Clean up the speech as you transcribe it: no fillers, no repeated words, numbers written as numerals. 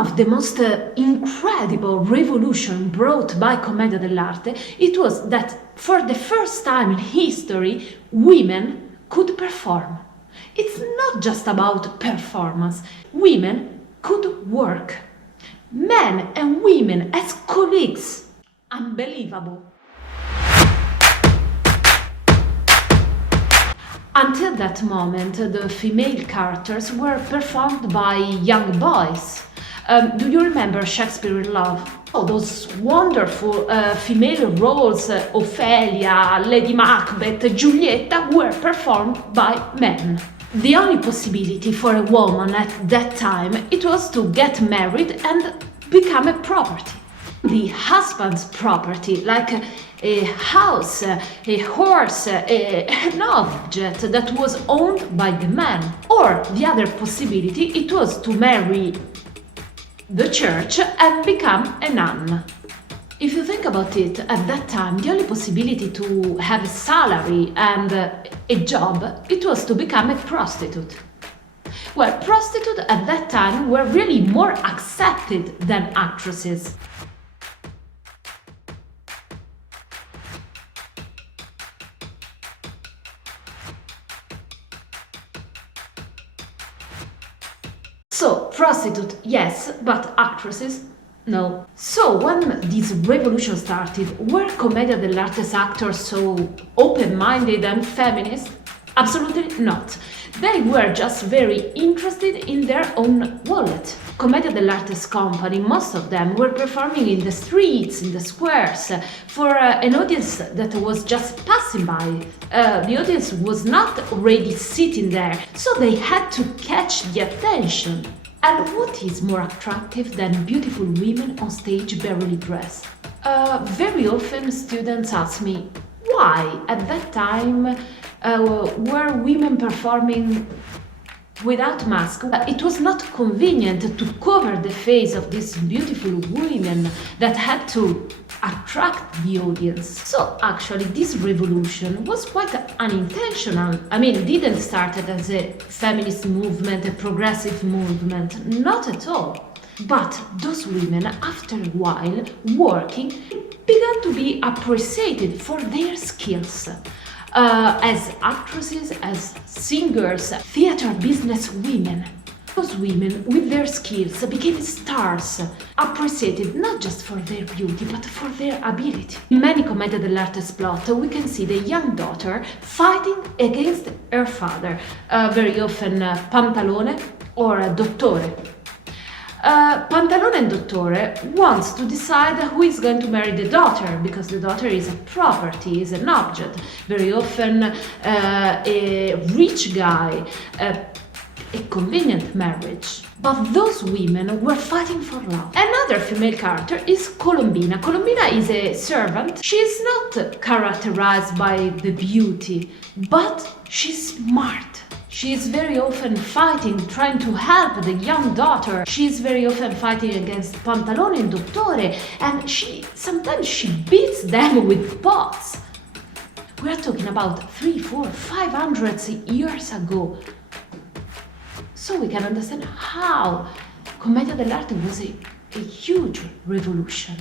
of the most incredible revolution brought by Commedia dell'Arte, it was that for the first time in history, women could perform. It's not just about performance. Women could work. Men and women as colleagues. Unbelievable. Until that moment, the female characters were performed by young boys. Do you remember Shakespeare in Love? Oh, those wonderful female roles, Ophelia, Lady Macbeth, Giulietta, were performed by men. The only possibility for a woman at that time, it was to get married and become a property. The husband's property, like a house, a horse, an object that was owned by the man. Or the other possibility, it was to marry the church and become a nun. If you think about it, at that time, the only possibility to have a salary and a job, it was to become a prostitute. Well, prostitutes at that time were really more accepted than actresses. So, prostitute, yes, but actresses, no. So, when this revolution started, were Commedia dell'Arte's actors so open-minded and feminist? Absolutely not. They were just very interested in their own wallet. Commedia dell'Arte's company, most of them, were performing in the streets, in the squares, for an audience that was just passing by. The audience was not already sitting there, so they had to catch the attention. And what is more attractive than beautiful women on stage barely dressed? Very often students ask me, why at that time were women performing without mask? It was not convenient to cover the face of these beautiful women that had to attract the audience. So actually this revolution was quite unintentional. I mean, it didn't start as a feminist movement, a progressive movement, not at all. But those women, after a while working, began to be appreciated for their skills. As actresses, as singers, theater business women. Those women, with their skills, became stars, appreciated not just for their beauty, but for their ability. In many Commedia dell'Arte's plot, we can see the young daughter fighting against her father, very often Pantalone or Dottore. Pantalone and Dottore wants to decide who is going to marry the daughter, because the daughter is a property, is an object. Very often a rich guy, a convenient marriage. But those women were fighting for love. Another female character is Colombina. Colombina is a servant. She is not characterized by the beauty, but she's smart. She is very often fighting, trying to help the young daughter. She is very often fighting against Pantalone and Dottore, and sometimes she beats them with pots. We are talking about 300, 400, 500 years ago. So we can understand how Commedia dell'Arte was a huge revolution.